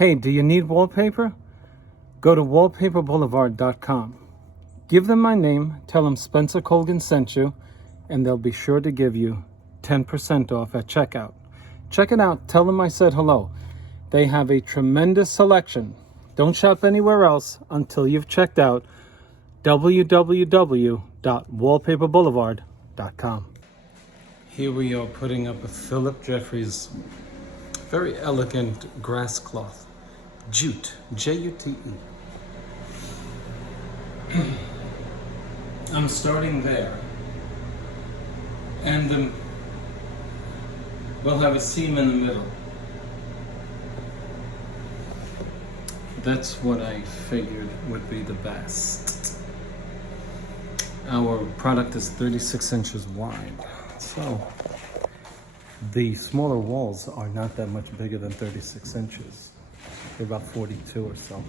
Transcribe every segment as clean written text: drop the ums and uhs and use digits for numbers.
Hey, do you need wallpaper? Go to wallpaperboulevard.com. Give them my name, tell them Spencer Colgan sent you, and they'll be sure to give you 10% off at checkout. Check it out. Tell them I said hello. They have a tremendous selection. Don't shop anywhere else until you've checked out www.wallpaperboulevard.com. Here we are putting up a Phillip Jeffries very elegant Grasscloth. Jute, J-U-T-E. I'm starting there. And we'll have a seam in the middle. That's what I figured would be the best. Our product is 36 inches wide, so the smaller walls are not that much bigger than 36 inches. They're about 42 or so.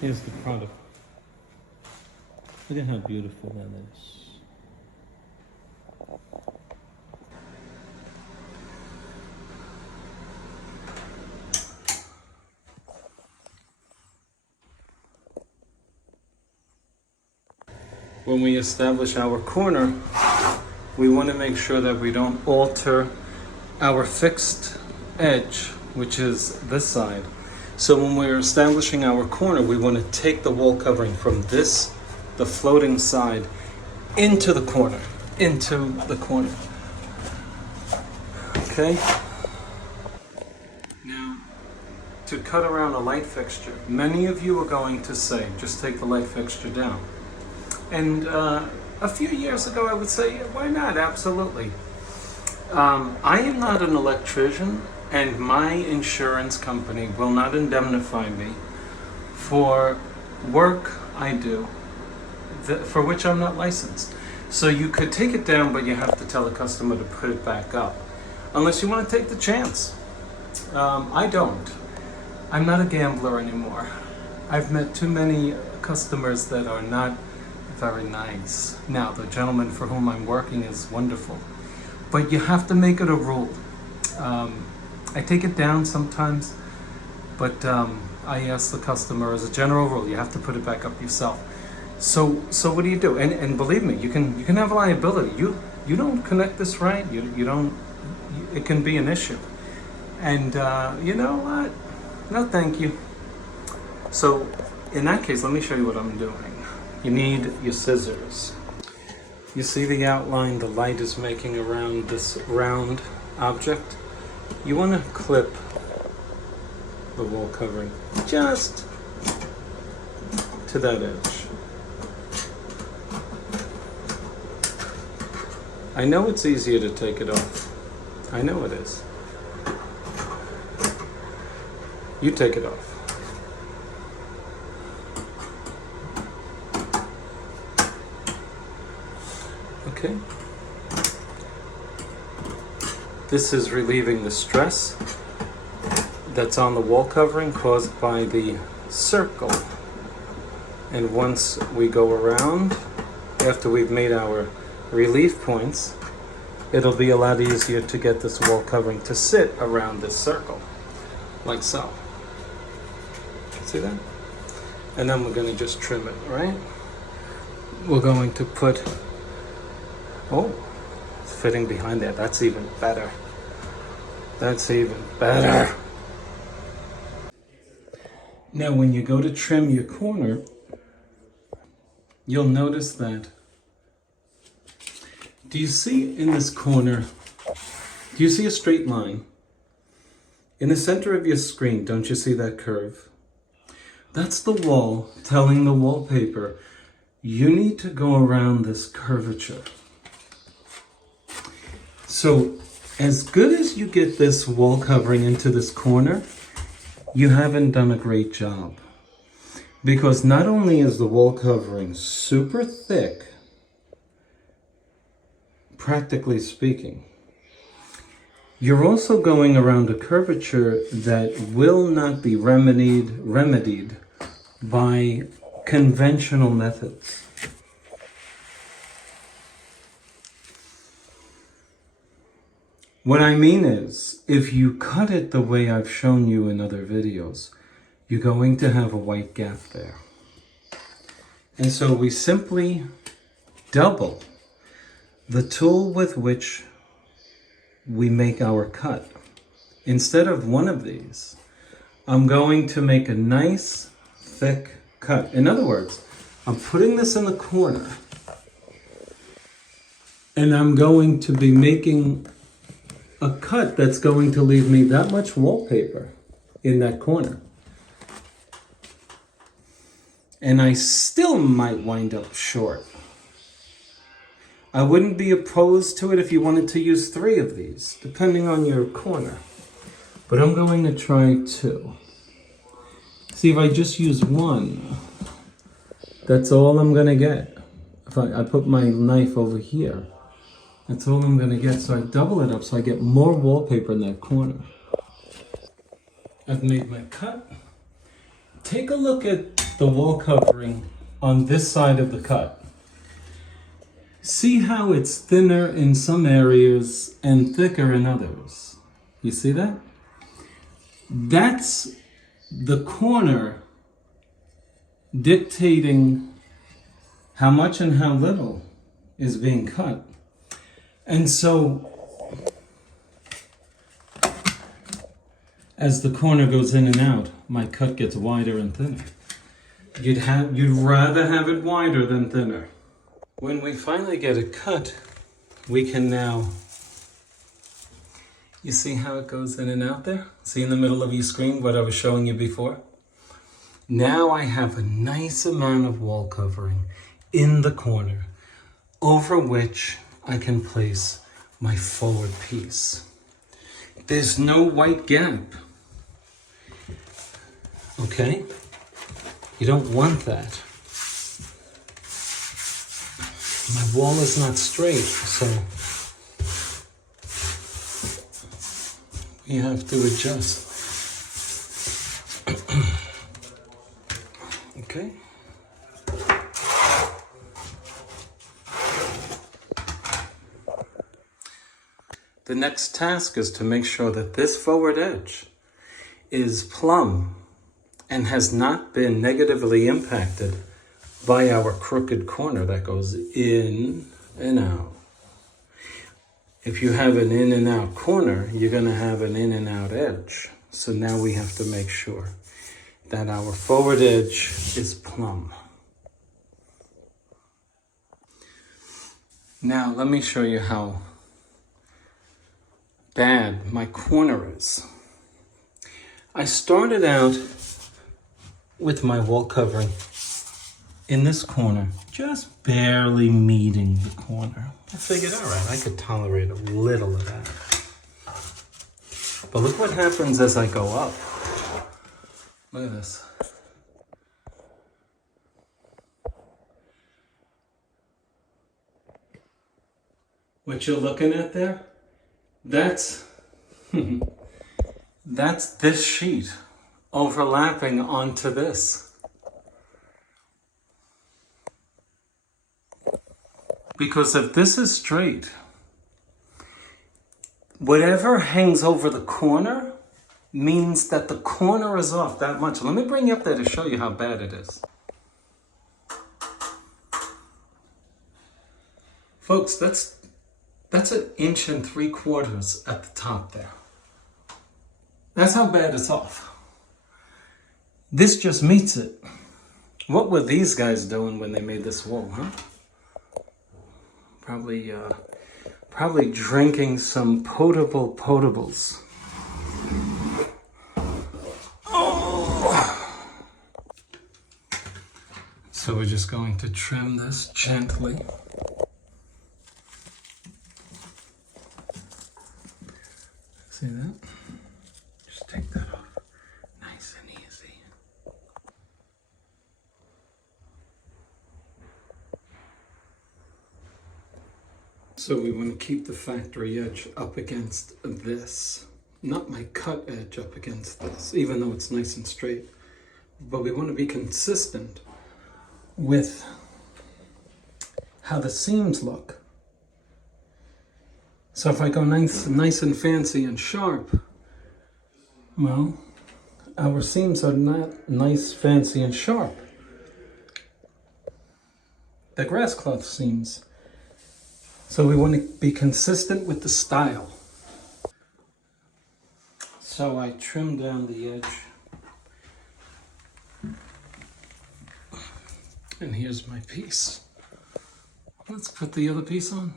Here's the product. Look at how beautiful that is. When we establish our corner, we want to make sure that we don't alter our fixed edge, which is this side. So when we're establishing our corner, we want to take the wall covering from this, the floating side, into the corner. Okay? Now, to cut around a light fixture, many of you are going to say, just take the light fixture down. And a few years ago, I would say, yeah, why not? Absolutely. I am not an electrician, and my insurance company will not indemnify me for work I do for which I'm not licensed. So you could take it down, but you have to tell the customer to put it back up, unless you want to take the chance. I don't. I'm not a gambler anymore. I've met too many customers that are not very nice. Now, the gentleman for whom I'm working is wonderful, but you have to make it a rule. I take it down sometimes, but I ask the customer as a general rule, you have to put it back up yourself. So what do you do? And believe me, you can have liability. You don't connect this right, you don't. It can be an issue. And you know what? No, thank you. So in that case, let me show you what I'm doing. You need your scissors. You see the outline the light is making around this round object? You want to clip the wall covering just to that edge. I know it's easier to take it off. I know it is. You take it off. Okay. This is relieving the stress that's on the wall covering caused by the circle. And once we go around, after we've made our relief points, it'll be a lot easier to get this wall covering to sit around this circle, like so. See that? And then we're going to just trim it, right? We're going to put, oh, it's fitting behind there. That's even better. That's even better. Now, when you go to trim your corner, you'll notice that. Do you see in this corner, do you see a straight line? In the center of your screen, don't you see that curve? That's the wall telling the wallpaper, you need to go around this curvature. So, as good as you get this wall covering into this corner, you haven't done a great job. Because not only is the wall covering super thick, practically speaking, you're also going around a curvature that will not be remedied by conventional methods. What I mean is, if you cut it the way I've shown you in other videos, you're going to have a white gap there. And so we simply double the tool with which we make our cut. Instead of one of these, I'm going to make a nice thick cut. In other words, I'm putting this in the corner and I'm going to be making a cut that's going to leave me that much wallpaper in that corner. And I still might wind up short. I wouldn't be opposed to it if you wanted to use 3 of these, depending on your corner. But I'm going to try 2. See, if I just use 1, that's all I'm going to get. If I put my knife over here, that's all I'm going to get. So I double it up so I get more wallpaper in that corner. I've made my cut. Take a look at the wall covering on this side of the cut. See how it's thinner in some areas and thicker in others. You see that? That's the corner dictating how much and how little is being cut. And so, as the corner goes in and out, my cut gets wider and thinner. You'd rather have it wider than thinner. When we finally get it cut, we can now, you see how it goes in and out there? See in the middle of your screen what I was showing you before? Now I have a nice amount of wall covering in the corner over which I can place my forward piece. There's no white gap. Okay? You don't want that. My wall is not straight, so we have to adjust. Okay? The next task is to make sure that this forward edge is plumb and has not been negatively impacted by our crooked corner that goes in and out. If you have an in and out corner, you're going to have an in and out edge. So now we have to make sure that our forward edge is plumb. Now let me show you how bad my corner is. I started out with my wall covering in this corner, just barely meeting the corner. I figured, all right, I could tolerate a little of that. But look what happens as I go up. Look at this. What you're looking at there, that's that's this sheet overlapping onto this. Because if this is straight, whatever hangs over the corner means that the corner is off that much. Let me bring you up there to show you how bad it is. Folks, that's 1 3/4 inches at the top there. That's how bad it's off. This just meets it. What were these guys doing when they made this wall, huh? Probably drinking some potables. Oh. So we're just going to trim this gently. See that? Just take that off. Nice and easy. So we want to keep the factory edge up against this, not my cut edge up against this, even though it's nice and straight. But we want to be consistent with how the seams look. So if I go nice and fancy and sharp, well, our seams are not nice, fancy, and sharp. The Grasscloth seams. So we want to be consistent with the style. So I trim down the edge. And here's my piece. Let's put the other piece on.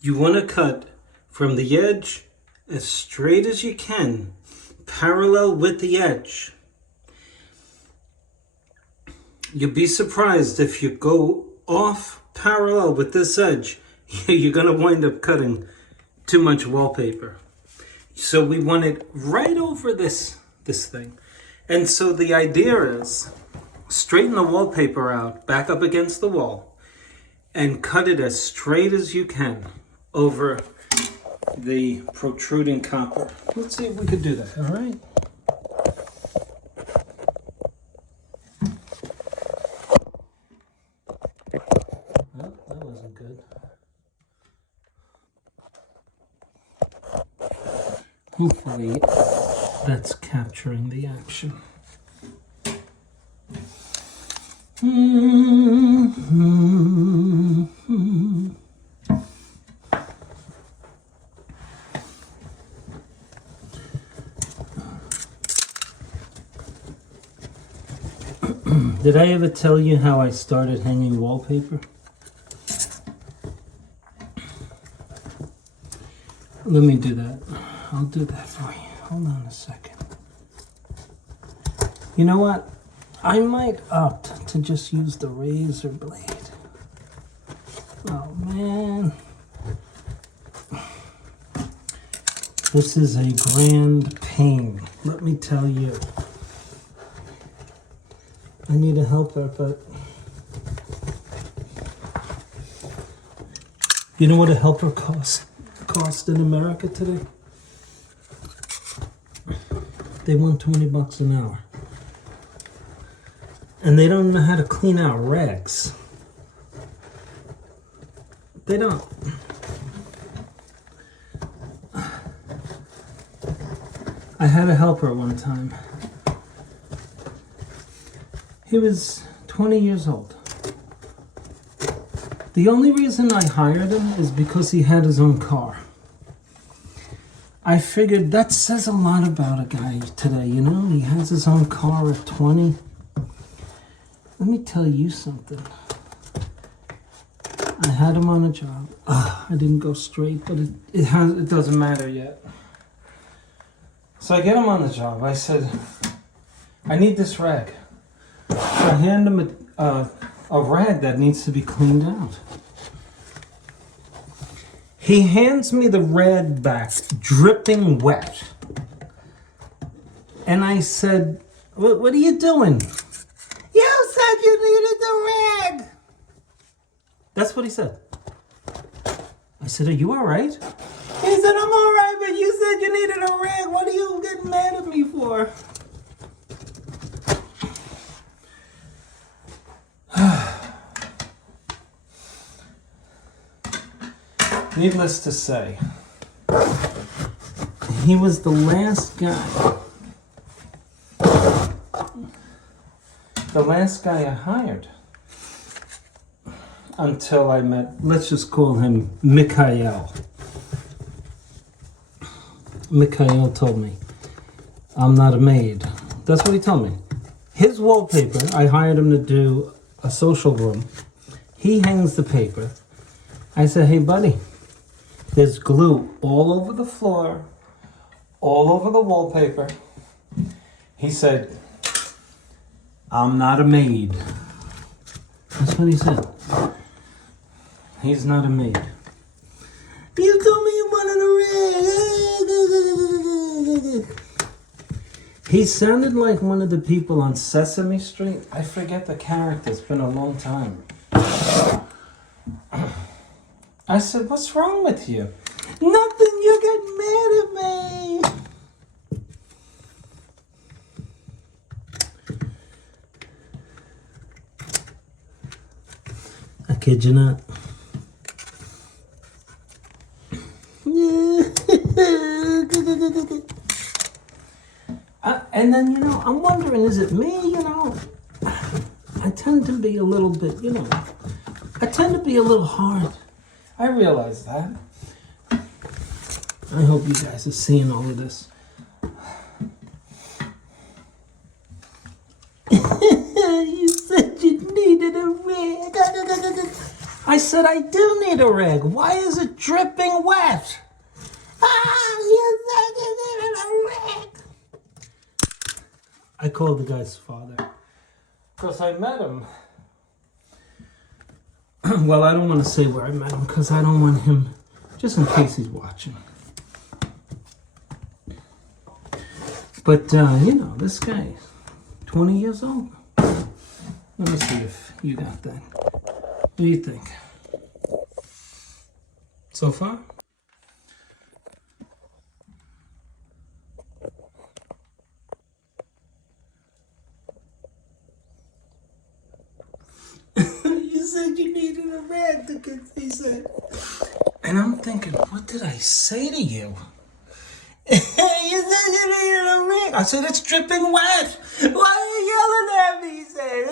You want to cut from the edge as straight as you can, parallel with the edge. You'll be surprised if you go off parallel with this edge, you're going to wind up cutting too much wallpaper. So we want it right over this thing. And so the idea is straighten the wallpaper out, back up against the wall, and cut it as straight as you can over the protruding copper. Let's see if we could do that, all right? Well, that wasn't good. Hopefully that's capturing the action. Did I ever tell you how I started hanging wallpaper? Let me do that. I'll do that for you. Hold on a second. You know what? I might opt to just use the razor blade. Oh man. This is a grand pain, let me tell you. I need a helper, but you know what a helper cost in America today? They want $20 an hour. And they don't know how to clean out rags. They don't. I had a helper one time. He was 20 years old. The only reason I hired him is because he had his own car. I figured that says a lot about a guy today, you know? He has his own car at 20. Let me tell you something. I had him on a job. I didn't go straight, but it doesn't matter yet. So I get him on the job. I said, I need this rag. So I hand him a rag that needs to be cleaned out. He hands me the rag back, dripping wet. And I said, what are you doing? You said you needed the rag. That's what he said. I said, are you all right? He said, I'm all right, but you said you needed a rag. What are you getting mad at me for? Needless to say, he was the last guy I hired until I met, let's just call him Mikhail. Mikhail told me, I'm not a maid. That's what he told me. His wallpaper, I hired him to do a social room. He hangs the paper. I said, hey buddy, there's glue all over the floor, all over the wallpaper. He said, I'm not a maid. That's what he said. He's not a maid. You told me you wanted a ring. He sounded like one of the people on Sesame Street. I forget the character. It's been a long time. I said, what's wrong with you? Nothing, you get mad at me. kid you not. And then, you know, I'm wondering, is it me, you know? I tend to be a little bit, you know, I tend to be a little hard. I realize that. I hope you guys are seeing all of this. You said you needed a rag. I said I do need a rag. Why is it dripping wet? You said you needed a rag. I called the guy's father. Because I met him. Well, I don't want to say where I met him because I don't want him, just in case he's watching. But, you know, this guy, 20 years old. Let me see if you got that. What do you think? So far? You said you needed a rag to get, he said. And I'm thinking, what did I say to you? You said you needed a rag. I said, it's dripping wet. Why are you yelling at me? He said.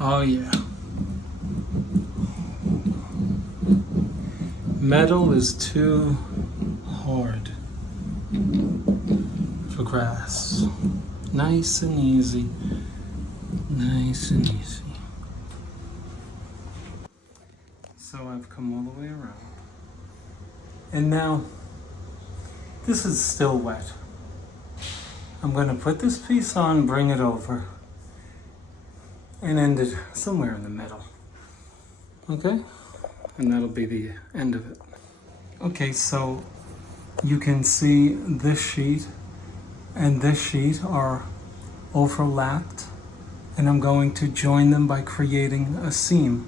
Oh, yeah. Metal is too hard for grass. Nice and easy. Nice and easy. So I've come all the way around. And now, this is still wet. I'm going to put this piece on, bring it over, and end it somewhere in the middle. Okay? And that'll be the end of it. Okay, so you can see this sheet and this sheet are overlapped, and I'm going to join them by creating a seam,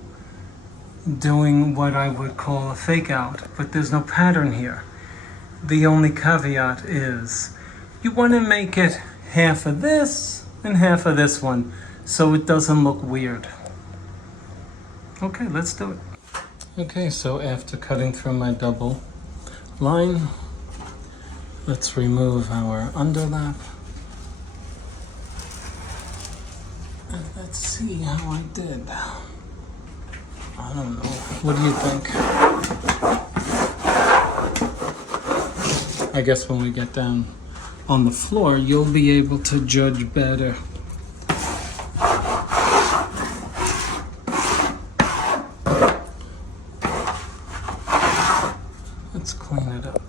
doing what I would call a fake out, but there's no pattern here. The only caveat is you want to make it half of this and half of this one so it doesn't look weird. Okay, let's do it. Okay, so after cutting through my double line, let's remove our underlap. And let's see how I did. I don't know. What do you think? I guess when we get down on the floor, you'll be able to judge better. Let's clean it up.